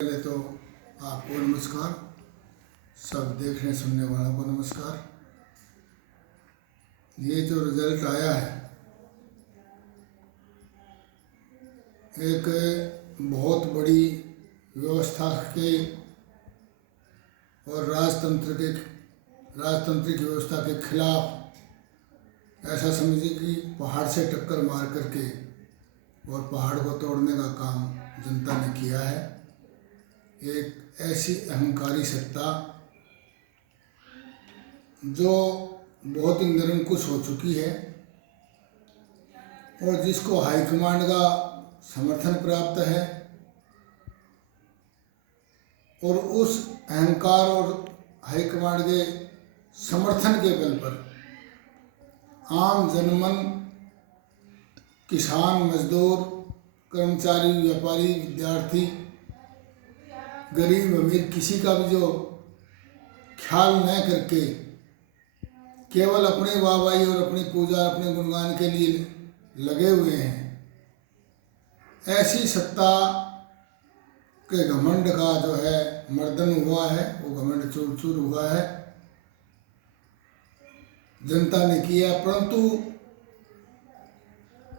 पहले तो आपको नमस्कार, सब देखने सुनने वालों को नमस्कार। ये जो रिजल्ट आया है एक बहुत बड़ी व्यवस्था के और राजतांत्रिक व्यवस्था के खिलाफ, ऐसा समझिए कि पहाड़ से टक्कर मार करके और पहाड़ को तोड़ने का काम जनता ने किया है। एक ऐसी अहंकारी सत्ता जो बहुत ही निरंकुश हो चुकी है और जिसको हाईकमांड का समर्थन प्राप्त है, और उस अहंकार और हाईकमांड के समर्थन के बल पर आम जनमन, किसान, मजदूर, कर्मचारी, व्यापारी, विद्यार्थी, गरीब अमीर, किसी का भी जो ख्याल न करके केवल अपने वाहवाही और अपनी पूजा, अपने गुणगान के लिए लगे हुए हैं, ऐसी सत्ता के घमंड का जो है मर्दन हुआ है, वो घमंड चूर चूर हुआ है, जनता ने किया। परंतु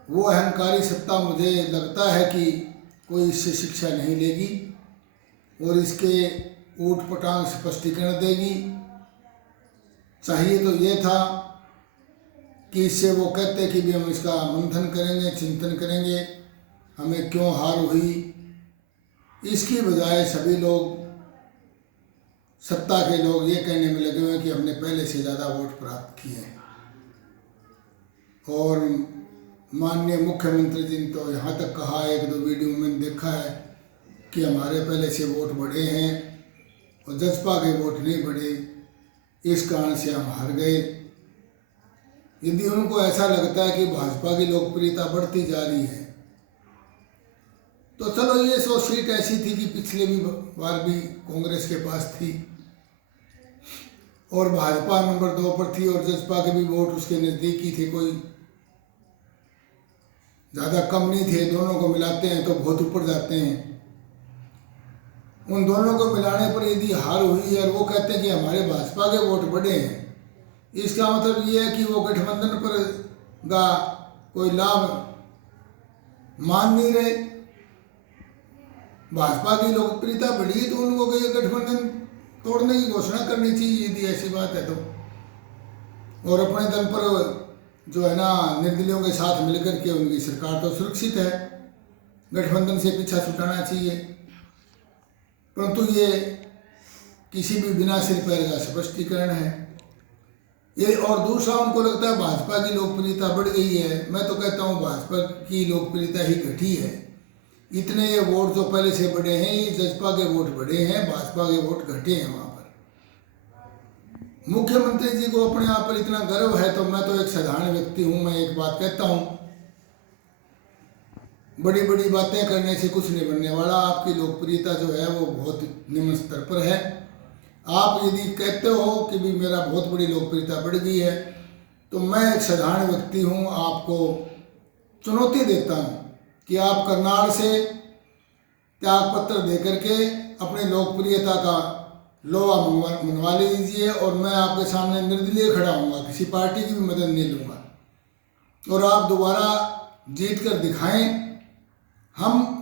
वो अहंकारी सत्ता मुझे लगता है कि कोई इससे शिक्षा नहीं लेगी और इसके ऊट पटांग स्पष्टीकरण देगी। चाहिए तो ये था कि इससे वो कहते कि भी हम इसका मंथन करेंगे, चिंतन करेंगे, हमें क्यों हार हुई। इसकी बजाय सभी लोग, सत्ता के लोग ये कहने में लगे हुए हैं कि हमने पहले से ज़्यादा वोट प्राप्त किए हैं। और माननीय मुख्यमंत्री जी ने तो यहाँ तक कहा, एक दो वीडियो में देखा है कि हमारे पहले से वोट बढ़े हैं और जसपा के वोट नहीं बढ़े, इस कारण से हम हार गए। यदि उनको ऐसा लगता है कि भाजपा की लोकप्रियता बढ़ती जा रही है, तो चलो ये 100 सीट ऐसी थी कि पिछले बार भी कांग्रेस के पास थी और भाजपा नंबर 2 पर थी और जसपा के भी वोट उसके नज़दीकी थे, कोई ज़्यादा कम नहीं थे। दोनों को मिलाते हैं तो बहुत ऊपर जाते हैं। उन दोनों को मिलाने पर यदि हार हुई है और वो कहते हैं कि हमारे भाजपा के वोट बढ़े हैं, इसका मतलब ये है कि वो गठबंधन पर का कोई लाभ मान नहीं रहे। भाजपा की लोकप्रियता बढ़ी तो उनको गठबंधन तोड़ने की घोषणा करनी चाहिए यदि ऐसी बात है तो, और अपने दम पर जो है ना निर्दलियों के साथ मिलकर के उनकी सरकार तो सुरक्षित है, गठबंधन से पीछा छुटाना चाहिए। परंतु ये किसी भी बिना सिर पैर का स्पष्टीकरण है ये। और दूसरा, उनको लगता है भाजपा की लोकप्रियता बढ़ गई है। मैं तो कहता हूँ भाजपा की लोकप्रियता ही घटी है। इतने ये वोट जो पहले से बढ़े हैं, ये जसपा के वोट बढ़े हैं, भाजपा के वोट घटे हैं वहाँ पर। मुख्यमंत्री जी को अपने आप पर इतना गर्व है तो मैं तो एक साधारण व्यक्ति हूँ, मैं एक बात कहता हूँ, बड़ी बड़ी बातें करने से कुछ नहीं बनने वाला। आपकी लोकप्रियता जो है वो बहुत निम्न स्तर पर है। आप यदि कहते हो कि भी मेरा बहुत बड़ी लोकप्रियता बढ़ गई है, तो मैं एक साधारण व्यक्ति हूँ, आपको चुनौती देता हूँ कि आप करनाल से त्यागपत्र दे करके अपनी लोकप्रियता का लोहा मनवा लीजिए और मैं आपके सामने निर्दलीय खड़ा हूँगा, किसी पार्टी की भी मदद नहीं लूँगा, और आप दोबारा जीत कर दिखाएं। हम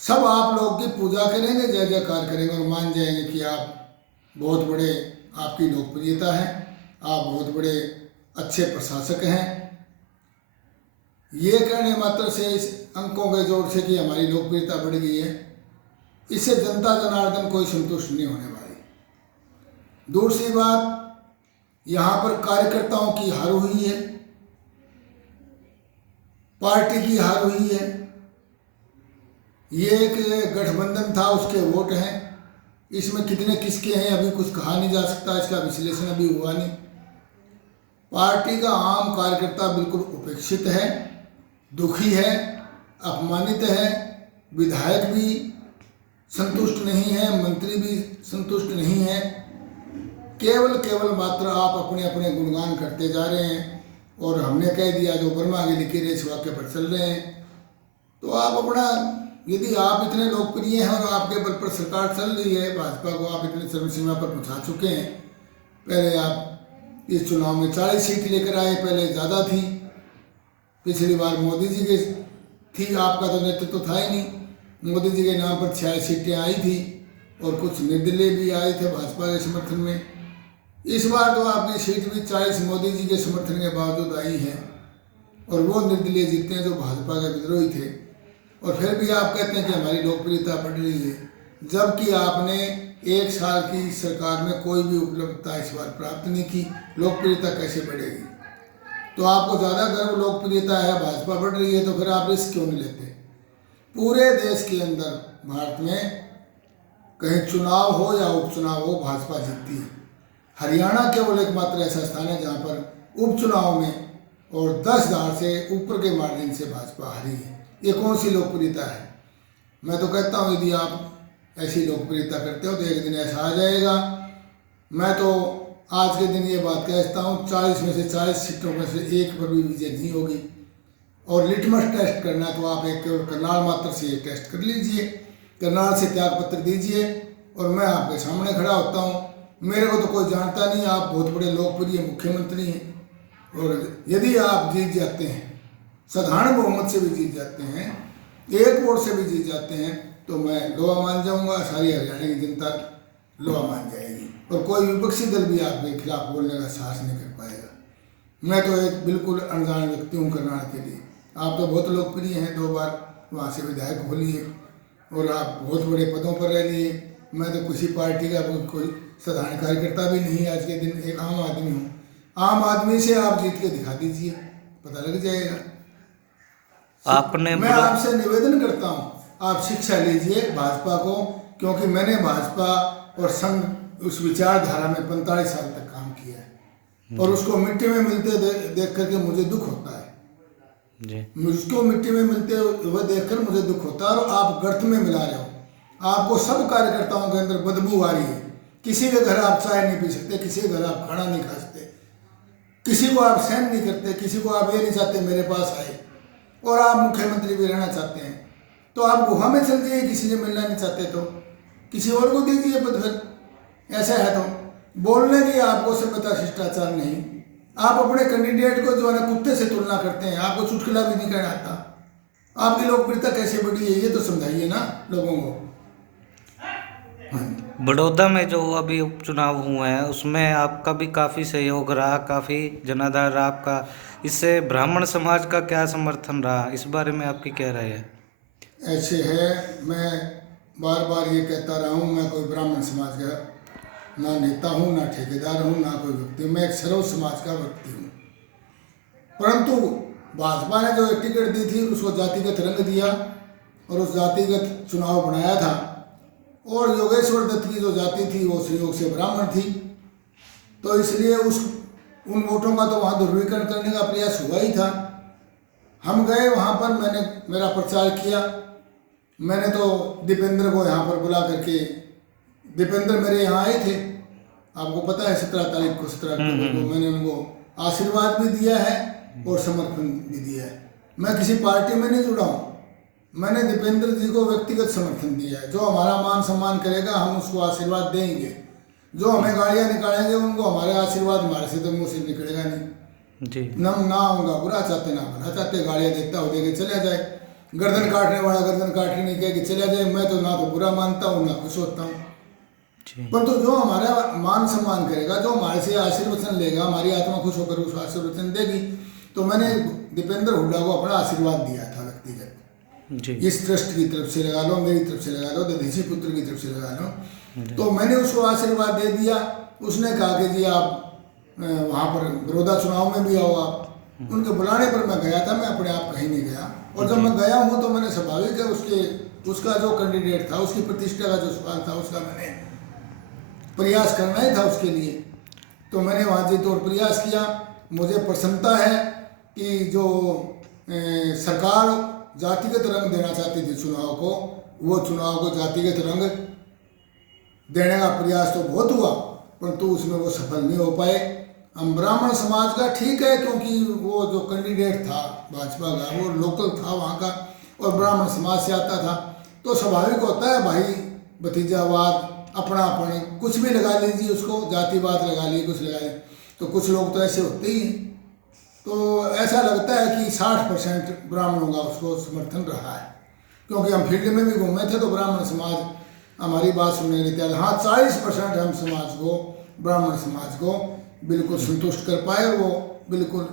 सब आप लोग की पूजा करेंगे, जय जयकार करेंगे और मान जाएंगे कि आप बहुत बड़े, आपकी लोकप्रियता है, आप बहुत बड़े अच्छे प्रशासक हैं। ये कहने मात्र से, इस अंकों के जोर से कि हमारी लोकप्रियता बढ़ गई है, इससे जनता जनार्दन कोई संतुष्ट नहीं होने वाली। दूसरी बात, यहाँ पर कार्यकर्ताओं की हार हुई है, पार्टी की हार हुई है। ये एक गठबंधन था, उसके वोट हैं, इसमें कितने किसके हैं अभी कुछ कहा नहीं जा सकता, इसका विश्लेषण अभी हुआ नहीं। पार्टी का आम कार्यकर्ता बिल्कुल उपेक्षित है, दुखी है, अपमानित है, विधायक भी संतुष्ट नहीं है, मंत्री भी संतुष्ट नहीं है। केवल मात्र आप अपने अपने गुणगान करते जा रहे हैं और हमने कह दिया जो वर्मा की लिखी रेस वाक्य पर चल रहे हैं। तो आप अपना यदि आप इतने लोकप्रिय हैं और आपके बल पर सरकार चल रही है, भाजपा को आप इतने सर्वसीमा पर पहुंचा चुके हैं। पहले आप इस चुनाव में 40 सीट लेकर आए, पहले ज़्यादा थी, पिछली बार मोदी जी के थी, आपका तो नेतृत्व था ही नहीं। मोदी जी के नाम पर 6 सीटें आई थी और कुछ निर्दलीय भी आए थे भाजपा के समर्थन में। इस बार तो आपकी सीट भी 40 मोदी जी के समर्थन के बावजूद आई है और वो निर्दलीय जीते हैं जो भाजपा के विद्रोही थे। और फिर भी आप कहते हैं कि हमारी लोकप्रियता बढ़ रही है, जबकि आपने 1 साल की सरकार में कोई भी उपलब्धता इस बार प्राप्त नहीं की। लोकप्रियता कैसे बढ़ेगी? तो आपको ज़्यादा गर्व लोकप्रियता है, भाजपा बढ़ रही है, तो फिर आप रिस्क क्यों नहीं लेते? पूरे देश के अंदर भारत में कहीं चुनाव हो या उपचुनाव हो, भाजपा जीतती है। हरियाणा केवल एकमात्र ऐसा स्थान है जहाँ पर उपचुनाव में और 10,000 से ऊपर के मार्जिन से भाजपा हारी है। ये कौन सी लोकप्रियता है? मैं तो कहता हूँ यदि आप ऐसी लोकप्रियता करते हो तो एक दिन ऐसा आ जाएगा। मैं तो आज के दिन ये बात कहता हूँ, 40 में से 40 सीटों में से एक पर भी विजय नहीं होगी। और लिटमस टेस्ट करना तो आप एक केवल करनाल मात्र से ये टेस्ट कर लीजिए, करनाल से त्यागपत्र दीजिए और मैं आपके सामने खड़ा होता हूँ। मेरे को तो कोई जानता नहीं, आप बहुत बड़े लोकप्रिय मुख्यमंत्री हैं और यदि आप जीत जाते हैं, साधारण बहुमत से भी जीत जाते हैं, 1 वोट से भी जीत जाते हैं, तो मैं लोहा मान जाऊंगा, सारी हरियाणा की जनता लोहा मान जाएगी और कोई विपक्षी दल भी आपके खिलाफ बोलने का साहस नहीं कर पाएगा। मैं तो एक बिल्कुल अनजान व्यक्ति हूँ करनाल के लिए। आप तो बहुत लोकप्रिय हैं, 2 बार वहाँ से विधायक हो लिए और आप बहुत बड़े पदों पर रह लिए। मैं तो किसी पार्टी का कोई साधारण कार्यकर्ता भी नहीं, आज के दिन एक आम आदमी हूँ। आम आदमी से आप जीत के दिखा दीजिए, पता लग जाएगा। मैं आपसे निवेदन करता हूँ, आप शिक्षा लीजिए भाजपा को, क्योंकि मैंने भाजपा और संघ उस विचारधारा में 45 साल तक काम किया है और उसको मिट्टी में मिलते देख करके मुझे दुख होता है जी। उसको मिट्टी में मिलते हुए देखकर मुझे दुख होता है और आप गर्त में मिला रहे हो। आपको सब कार्यकर्ताओं के अंदर बदबू आ रही है। किसी के घर आप चाय नहीं पी सकते, किसी के घर आप खाना नहीं खा सकते, किसी को आप सहन नहीं करते, किसी को आप ये नहीं चाहते मेरे पास आए, और आप मुख्यमंत्री भी रहना चाहते हैं तो आप गुफा में चल जाइए। किसी से मिलना नहीं चाहते तो किसी और को दीजिए पद। फिर ऐसा है तो बोलने की आपको सभ्यता शिष्टाचार नहीं। आप अपने कैंडिडेट को जो है ना कुत्ते से तुलना करते हैं, आपको चुटकुला भी नहीं कहना आता। आपकी लोकप्रियता कैसे बढ़ी है ये तो समझाइए ना लोगों को। बड़ौदा में जो अभी उपचुनाव हुए हैं उसमें आपका भी काफ़ी सहयोग रहा, काफ़ी जनाधार रहा आपका। इससे ब्राह्मण समाज का क्या समर्थन रहा, इस बारे में आपकी क्या राय है? ऐसे है, मैं बार बार ये कहता रहा हूँ, मैं कोई ब्राह्मण समाज का ना नेता हूँ, ना ठेकेदार हूँ, ना कोई व्यक्ति, मैं एक सर्व समाज का व्यक्ति हूँ। परंतु भाजपा ने जो टिकट दी थी उसको जातिगत रंग दिया और उस जातिगत चुनाव बनाया था और योगेश्वर दत्त की जो जाति थी वो संयोग से ब्राह्मण थी, तो इसलिए उन वोटों का तो वहाँ ध्रुवीकरण करने का प्रयास हुआ ही था। हम गए वहाँ पर, मैंने मेरा प्रचार किया। मैंने तो दीपेंद्र को यहाँ पर बुला करके, दीपेंद्र मेरे यहाँ आए थे, आपको पता है 17 तारीख को, 17 अक्टूबर को मैंने उनको आशीर्वाद भी दिया है और समर्थन भी दिया है। मैं किसी पार्टी में नहीं जुड़ा हूँ, मैंने दीपेंद्र जी को व्यक्तिगत समर्थन दिया है। जो हमारा मान सम्मान करेगा हम उसको आशीर्वाद देंगे, जो हमें गालियाँ निकालेंगे उनको हमारे आशीर्वाद हमारे से तो मुँह से निकलेगा नहीं जी। ना होगा, बुरा चाहते ना भला चाहते, गालियाँ देता हो देके चला जाए, गर्दन काटने वाला गर्दन काटने नहीं कह के चला जाए। मैं तो ना तो बुरा मानता हूँ ना खुश होता हूँ, परंतु जो हमारा मान सम्मान करेगा, जो हमारे से आशीर्वचन लेगा, हमारी आत्मा खुश होकर उस आशीर्वचन देगी। तो मैंने दीपेंद्र हुड्डा को अपना आशीर्वाद दिया था व्यक्तिगत, इस ट्रस्ट की तरफ से लगा लो, मेरी तरफ से लगा लो, दधीची पुत्र की तरफ से लगा लो, तो मैंने उसको आशीर्वाद दे दिया। उसने कहा कि जी आप वहाँ पर बड़ौदा चुनाव में भी आओ आप। उनके बुलाने पर मैं गया था, मैं अपने आप कहीं नहीं गया। और जब मैं गया हूँ तो मैंने स्वाभाविक है उसका जो कैंडिडेट था, उसकी प्रतिष्ठा का जो सवाल था, उसका मैंने प्रयास करना ही था उसके लिए, तो मैंने वहाँ जी तौर प्रयास किया। मुझे प्रसन्नता है कि जो सरकार जातिगत रंग देना चाहती थी चुनाव को, वो चुनाव को जातिगत रंग देने का प्रयास तो बहुत हुआ, परंतु उसमें वो सफल नहीं हो पाए। हम ब्राह्मण समाज का ठीक है, क्योंकि वो जो कैंडिडेट था भाजपा का वो लोकल था वहाँ का और ब्राह्मण समाज से आता था। तो स्वाभाविक होता है भाई भतीजावाद, अपनापन, कुछ भी लगा लीजिए उसको, जातिवाद लगा लिए, कुछ लगा लिए, तो कुछ लोग तो ऐसे होते ही हैं। तो ऐसा लगता है कि 60% ब्राह्मणों का उसको समर्थन रहा है, क्योंकि हम फील्ड में भी घूमे थे तो ब्राह्मण समाज हमारी बात सुनने नहीं तैयार। हाँ, 40% हम समाज को, ब्राह्मण समाज को बिल्कुल संतुष्ट कर पाए और वो बिल्कुल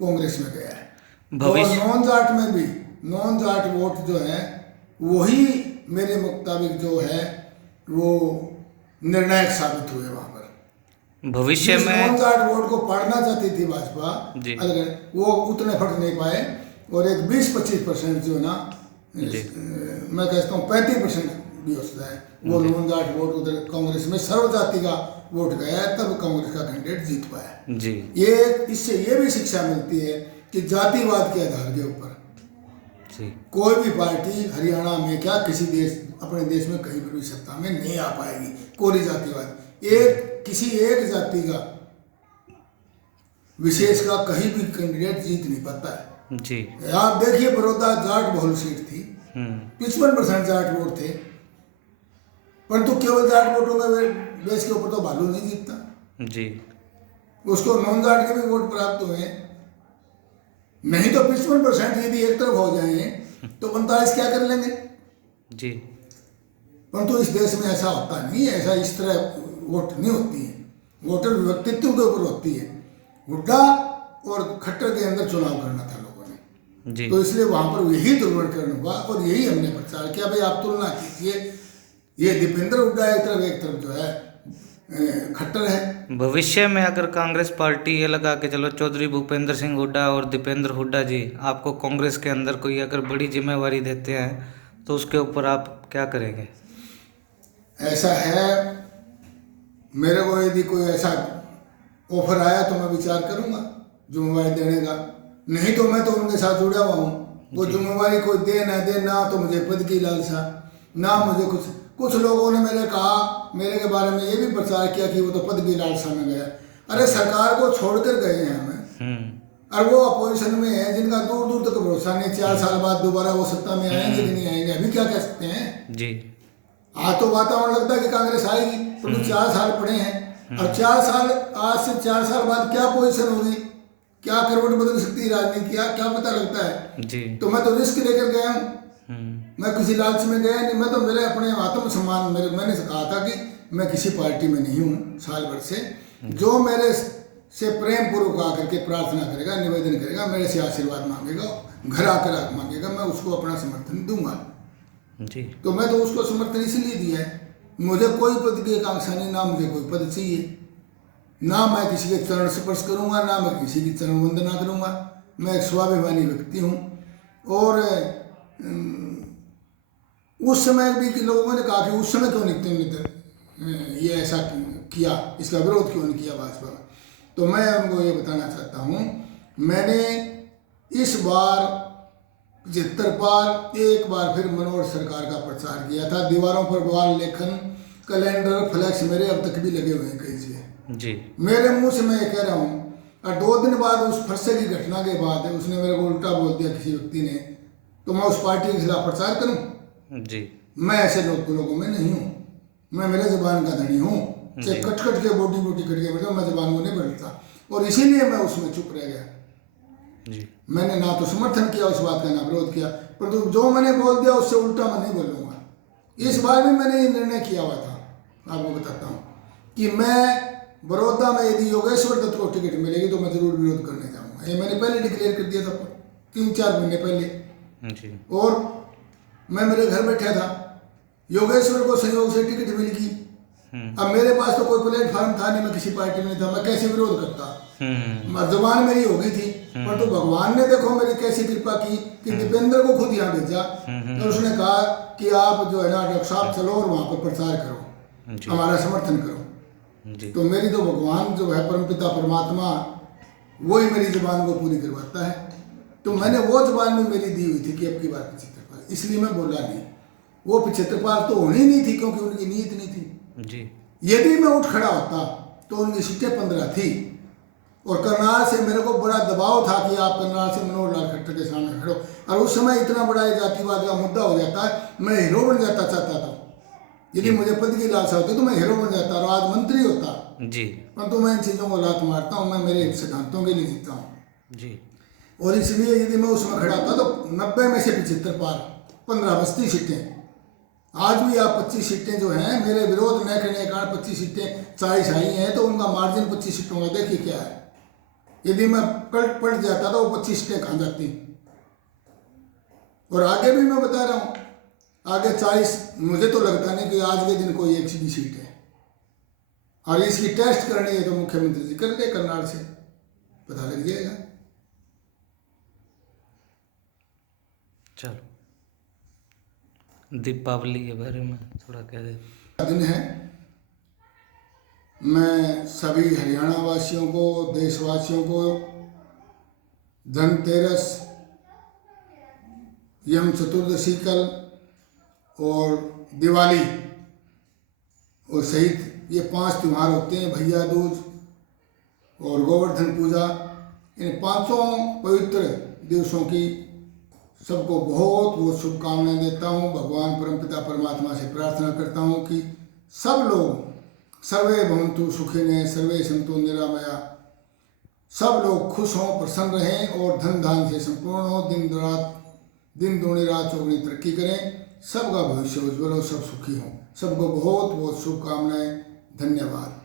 कांग्रेस में गया है। और नॉन जाट में भी नॉन जाट वोट जो है वही मेरे मुताबिक जो है वो निर्णायक साबित हुए वहाँ पर। भविष्य में नॉन जाट वोट को पाड़ना चाहती थी भाजपा, अगर वो उतने फट नहीं पाए, और एक 20-25% जो है ना, मैं कहता हूँ 35% भी होता है, वो नॉन जाट वोट उधर कांग्रेस में सर्व जाति का वोट गया है, तब कांग्रेस का कैंडिडेट जीत पाया जी। ये इससे ये भी शिक्षा मिलती है कि जातिवाद के आधार के ऊपर कोई भी पार्टी हरियाणा में क्या किसी देश, अपने देश में कहीं पर भी सत्ता में नहीं आ पाएगी। कोरी जातिवाद, किसी एक जाति का विशेष का कहीं भी कैंडिडेट जीत नहीं पाता है जी। आप देखिए, बड़ौदा जाट बहुल सीट थी, 55% जाट वोट थे, परंतु केवल जाट वोटों के बेस के ऊपर तो भालू नहीं जीतता जी। उसको नॉन जाट के भी वोट प्राप्त हुए, नहीं तो 55% यदि एक तरफ हो जाए तो 45 क्या कर लेंगे जी। परंतु इस देश में ऐसा होता नहीं है, ऐसा इस तरह वोट नहीं होती है, वोटर व्यक्तित्व के ऊपर होती है। हुड्डा और खट्टर के अंदर चुनाव करना था लोगों ने जी। तो इसलिए वहां पर यही ध्रुवीकरण हुआ और यही हमने प्रचार किया। भाई आप तुलना कीजिए, ये दीपेंद्र हुड्डा एक तरफ जो है खट्टर है। भविष्य में अगर कांग्रेस पार्टी ये लगा के चलो चौधरी भूपेंद्र सिंह हुड्डा और दीपेंद्र हुड्डा जी आपको कांग्रेस के अंदर कोई अगर बड़ी जिम्मेवारी देते हैं तो उसके ऊपर आप क्या करेंगे? ऐसा है, मेरे को यदि कोई ऐसा ऑफर आया तो मैं विचार करूंगा जिम्मेवारी देने का, नहीं तो मैं तो उनके साथ जुड़ा हुआ हूँ। वो जिम्मेवारी कोई दे ना तो मुझे पद की लालसा, ना मुझे कुछ लोगों ने मेरे के बारे में ये भी प्रचार किया कि वो तो पद की लालसा में गया। अरे सरकार को छोड़कर गए हैं हमें, और वो अपोजिशन में है जिनका दूर दूर तक भरोसा नहीं, 4 साल बाद दोबारा वो सत्ता में आएंगे कि नहीं आएंगे, अभी क्या कह सकते हैं जी। आज तो वातावरण लगता है कि कांग्रेस आएगी, परंतु 4 साल पड़े हैं, और 4 साल आज से 4 साल बाद क्या पोजीशन होगी, क्या करवट बदल सकती है राजनीति, क्या पता लगता है जी। तो मैं तो रिस्क लेकर गया हूँ, मैं किसी लालच में गया नहीं, मैं तो मेरे अपने आत्मसम्मान, मैंने कहा था कि मैं किसी पार्टी में नहीं हूँ साल भर से, जो मेरे से प्रेम पूर्वक आकर के प्रार्थना करेगा, निवेदन करेगा, मेरे से आशीर्वाद मांगेगा, घर आकर मांगेगा, मैं उसको अपना समर्थन दूंगा जी। तो मैं तो उसको समर्थन इसलिए दिया है, मुझे कोई पद की आकांक्षा नहीं, ना मुझे कोई पद चाहिए, ना मैं किसी के चरण स्पर्श करूंगा, ना मैं किसी की चरण वंदना करूंगा। मैं एक स्वाभिमानी व्यक्ति हूँ। और उस समय भी कि लोगों ने कहा कि उस समय क्यों नहीं ये ऐसा किया, इसका विरोध क्यों नहीं किया भाजपा का, तो मैं उनको ये बताना चाहता हूँ, मैंने इस बार 75 बार एक बार फिर मनोहर सरकार का प्रचार किया था। दीवारों पर वाल लेखन, कैलेंडर, फ्लैक्स मेरे अब तक भी लगे हुए हैं कई जगह जी। मेरे मुंह से मैं ये कह रहा हूँ, और 2 दिन बाद उस फरसे की घटना के बाद उसने मेरे को उल्टा बोल दिया किसी व्यक्ति ने, तो मैं उस पार्टी के खिलाफ प्रचार करूँ जी। मैं ऐसे लोगों में नहीं हूँ, मैं मेरे जबान का धनी हूँ, चाहे कट के बोटी कट के बैठा, मैं जबान को नहीं बदलता, और इसीलिए मैं उसमें चुप रह गया जी। मैंने ना तो समर्थन किया उस बात का, ना विरोध किया, परंतु जो मैंने बोल दिया उससे उल्टा मैं नहीं बोलूँगा। इस बार भी मैंने ये निर्णय किया हुआ था, आपको बताता हूँ कि मैं बड़ौदा में यदि योगेश्वर दत्त को टिकट मिलेगी तो मैं जरूर विरोध करने जाऊँगा। ये मैंने पहले डिक्लेयर कर दिया था 3-4 महीने पहले जी। और मैं मेरे घर बैठा था, योगेश्वर को संयोग से टिकट मिल गई, अब मेरे पास तो कोई प्लेटफॉर्म था नहीं, मैं किसी पार्टी में था, मैं कैसे विरोध करता, जुबान मेरी हो गई थी, पर तो भगवान ने देखो मेरी कैसी कृपा की कि दीपेंद्र को खुद यहाँ भेजा और उसने कहा कि आप जो है ना डॉक्टर साहब चलो और वहाँ पर प्रचार करो, हमारा समर्थन करो। तो मेरी तो भगवान जो है परमपिता परमात्मा वही मेरी जुबान को पूरी करवाता है। तो मैंने वो जुबान में मेरी दी हुई थी कि अब की बार 75 पार, इसलिए मैं बोला नहीं। वो 75 पार तो होनी नहीं थी क्योंकि उनकी नीयत नहीं थी जी। यदि मैं उठ खड़ा होता तो उनकी सीटें 15 थी और करनाल से मेरे को बड़ा दबाव था कि आप करनाल से मनोहर लाल खट्टर के सामने खड़ो, और उस समय इतना बड़ा ये जातिवाद का मुद्दा हो जाता है, मैं हीरो बन जाता चाहता था। यदि मुझे पद की लालसा होती तो मैं हीरो बन जाता और आज मंत्री होता जी परंतु मैं इन चीज़ों को लात मारता हूँ, मैं मेरे सिद्धांतों के लिए जीता हूँ जी और इसलिए यदि मैं उसमें खड़ा था तो 90 में से 75 पार 15 बस्ती सीटें। आज भी आप 25 सीटें जो हैं मेरे विरोध न करने के कारण 25 सीटें 40 आई हैं, तो उनका मार्जिन 25 सीटों का देखिए क्या है। यदि मैं पलट जाता तो वो 25 सीटें खा जाती। और आगे भी मैं बता रहा हूँ, आगे 40 मुझे तो लगता नहीं कि आज के दिन कोई एक सीधी सीट है, और इसकी टेस्ट करनी है तो मुख्यमंत्री जी कर ले, करनाल से पता लग जाएगा। चलो दीपावली के बारे में थोड़ा कह दे। दिन है, मैं सभी हरियाणा वासियों को, देशवासियों को धनतेरस, यम चतुर्दशी कल और दिवाली और सहित ये 5 त्यौहार होते हैं, भैया दूज और गोवर्धन पूजा, इन 5 पवित्र दिवसों की सबको बहुत बहुत शुभकामनाएं देता हूँ। भगवान परमपिता परमात्मा से प्रार्थना करता हूँ कि सब लोग सर्वे भवन्तु सुखिनः सर्वे सन्तु निरामया, सब लोग खुश हों, प्रसन्न रहें और धन धान से संपूर्ण हों, दिन दूनी रात चौगुनी तरक्की करें, सबका भविष्य उज्ज्वल हो, सब सुखी हों। सबको बहुत बहुत शुभकामनाएं। धन्यवाद।